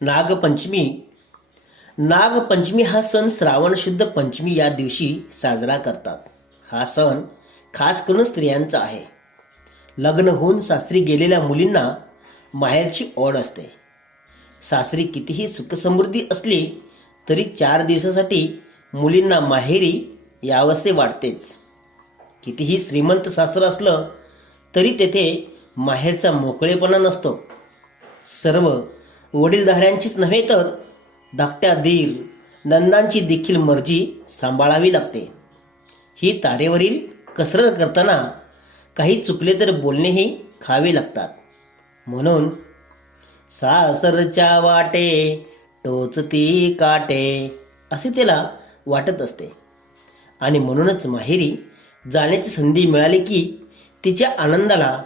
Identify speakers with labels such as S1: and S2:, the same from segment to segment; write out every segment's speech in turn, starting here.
S1: नागपंचमी. नागपंचमी हा सण श्रावण शुद्ध पंचमी या दिवशी साजरा करतात. हा सण खास करून स्त्रियांचा आहे. लग्न होऊन सासरी गेलेल्या मुलींना माहेरची ओढ असते. सासरी कितीही सुखसमृद्धी असली तरी चार दिवसासाठी मुलींना माहेरी यावसे वाटतेच. कितीही श्रीमंत सासर असलं तरी तेथे माहेरचा मोकळेपणा नसतो. सर्व वडीलधाऱ्यांचीच नव्हे तर धाकट्या दीर नंदांची देखील मर्जी सांभाळावी लागते. ही तारेवरील कसरत करताना काही चुकले तर बोलणेही खावे लागतात. म्हणून सासरच्या वाटे टोचती काटे असे त्याला वाटत असते. आणि म्हणूनच माहेरी जाण्याची संधी मिळाली की तिच्या आनंदाला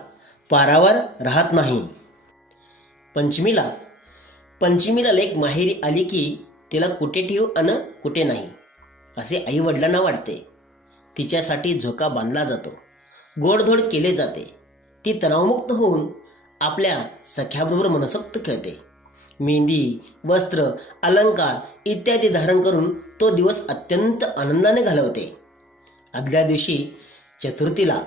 S1: पारावर राहत नाही. पंचमीला पंचमीला लेख माहेरी आली की तिला कुठे ठेवू आणि कुठे नाही असे आई वडिलांना वाटते. तिच्यासाठी झोका बांधला जातो. गोडधोड केले जाते. ती तणावमुक्त होऊन आपल्या सख्याबरोबर मनसोक्त खेळते. मेहंदी वस्त्र अलंकार इत्यादी धारण करून तो दिवस अत्यंत आनंदाने घालवते. आदल्या दिवशी चतुर्थीला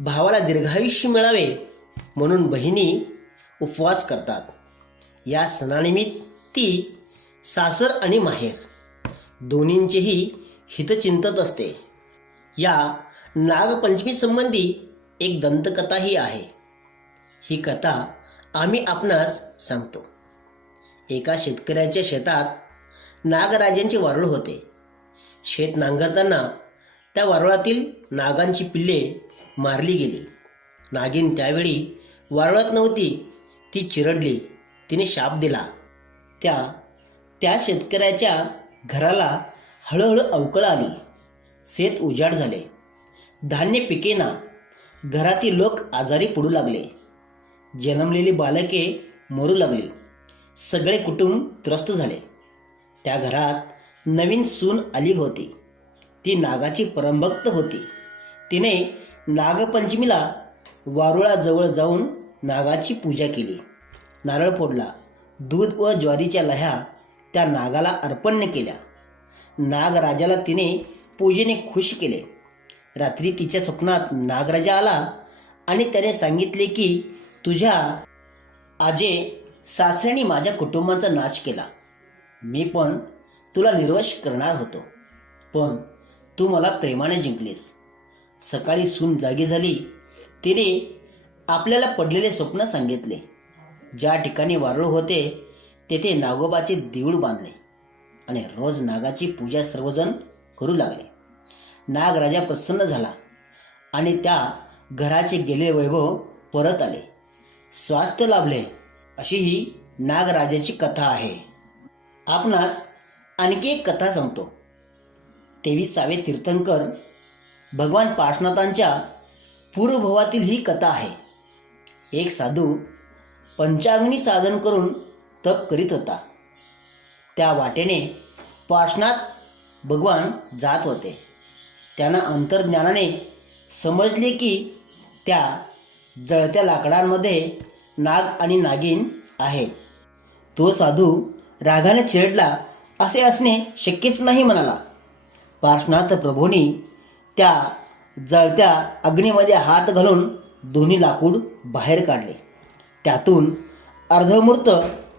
S1: भावाला दीर्घायुष्य मिळावे म्हणून बहिणी उपवास करतात. या सणानिमित्त ती सासर आणि माहेर दोन्हींचेही हितचिंतत असते. या नागपंचमीसंबंधी एक दंतकथाही आहे. ही कथा आम्ही आपणास सांगतो. एका शेतकऱ्याच्या शेतात नागराजांचे वारुळ होते. शेत नांगरताना त्या वारुळातील नागांची पिल्ले मारली गेली. नागिन त्यावेळी वारुळात नव्हती ती चिरडली. तिने शाप दिला. त्या त्या शेतकऱ्याच्या घराला हळूहळू अवकळ आली. शेत उजाड झाले. धान्य पिकेना घरातील लोक आजारी पडू लागले. जन्मलेली बालके मरू लागली. सगळे कुटुंब त्रस्त झाले. त्या घरात नवीन सून आली होती. ती नागाची परमभक्त होती. तिने नागपंचमीला वारुळाजवळ जाऊन नागाची पूजा केली. नारळ फोडला. दूध व ज्वारीच्या लह्या त्या नागाला अर्पण केल्या. नागराजाला तिने पूजेने खुश केले. रात्री तिच्या स्वप्नात नागराजा आला आणि त्याने सांगितले की तुझ्या आजे सासऱ्याने माझ्या कुटुंबाचा नाश केला. मी पण तुला निर्वश करणार होतो. पण तू मला प्रेमाने जिंकलीस. सकाळी सून जागी झाली. तिने आपल्याला पडलेले स्वप्न सांगितले. ज्या ठिकाणी वारुळ होते तेथे नागोबाचे देऊळ बांधले आणि रोज नागाची पूजा सर्वजण करू लागले. नागराजा प्रसन्न झाला आणि त्या घराचे गेले वैभव परत आले. स्वास्थ्य लाभले अशी ही नागराजाची कथा आहे. आपणास आणखी एक कथा सांगतो. तेविसावे तीर्थंकर भगवान पार्श्वनाथांच्या पूर्वभवातील ही कथा आहे. एक साधू पंचाग्नी साधन करून तप करीत होता. त्या वाटेने पाषणात भगवान जात होते. त्यांना अंतर्ज्ञानाने समजले की त्या जळत्या लाकडांमध्ये नाग आणि नागिन आहेत तो साधू रागाने चिरडला असे असणे शक्यच नाही म्हणाला. पार्श्वनाथ प्रभूंनी त्या जळत्या अग्नीमध्ये हात घालून दोन्ही लाकूड बाहेर काढले. त्यातून अर्धमूर्त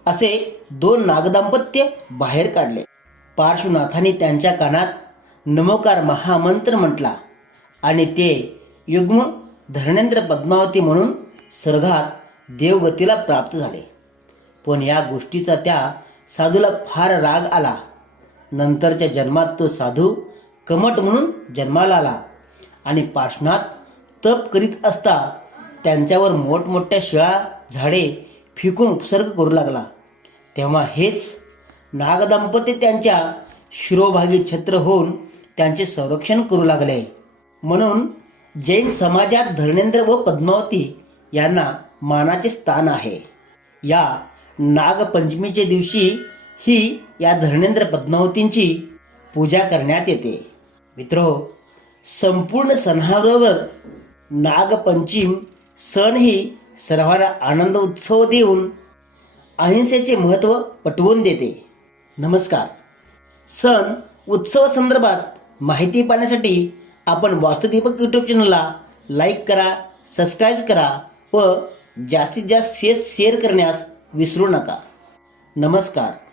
S1: असे दोन नागदाम्पत्य बाहेर काढले. पार्श्वनाथाने त्यांच्या कानात नमोकार महामंत्र म्हटला आणि ते युग्म धर्णेंद्र पद्मावती म्हणून स्वर्गात देवगतीला प्राप्त झाले. पण या गोष्टीचा त्या साधूला फार राग आला. नंतरच्या जन्मात तो साधू कमट म्हणून जन्माला आला आणि पार्श्वनाथ तप करीत असता त्यांच्यावर मोठमोठ्या शिळा झाडे फिकून उपसर्ग करू लागला. तेव्हा हेच नागदंपती त्यांच्या शिरोभागी छत्र होऊन त्यांचे संरक्षण करू लागले. म्हणून जैन समाजात धर्मेंद्र व पद्मावती यांना मानाचे स्थान आहे. या नागपंचमीच्या दिवशी ही या धर्मेंद्र पद्मावतींची पूजा करण्यात येते. मित्र संपूर्ण सणाबरोबर नागपंचम सण ही सर्वांना आनंद उत्सव देऊन अहिंसेचे महत्त्व पटवून देते. नमस्कार. सण उत्सव संदर्भात माहिती पाहण्यासाठी आपण वास्तुदीपक यूट्यूब चॅनलला लाईक करा सबस्क्राईब करा व जास्तीत जास्त शेअर शेअर करण्यास विसरू नका. नमस्कार.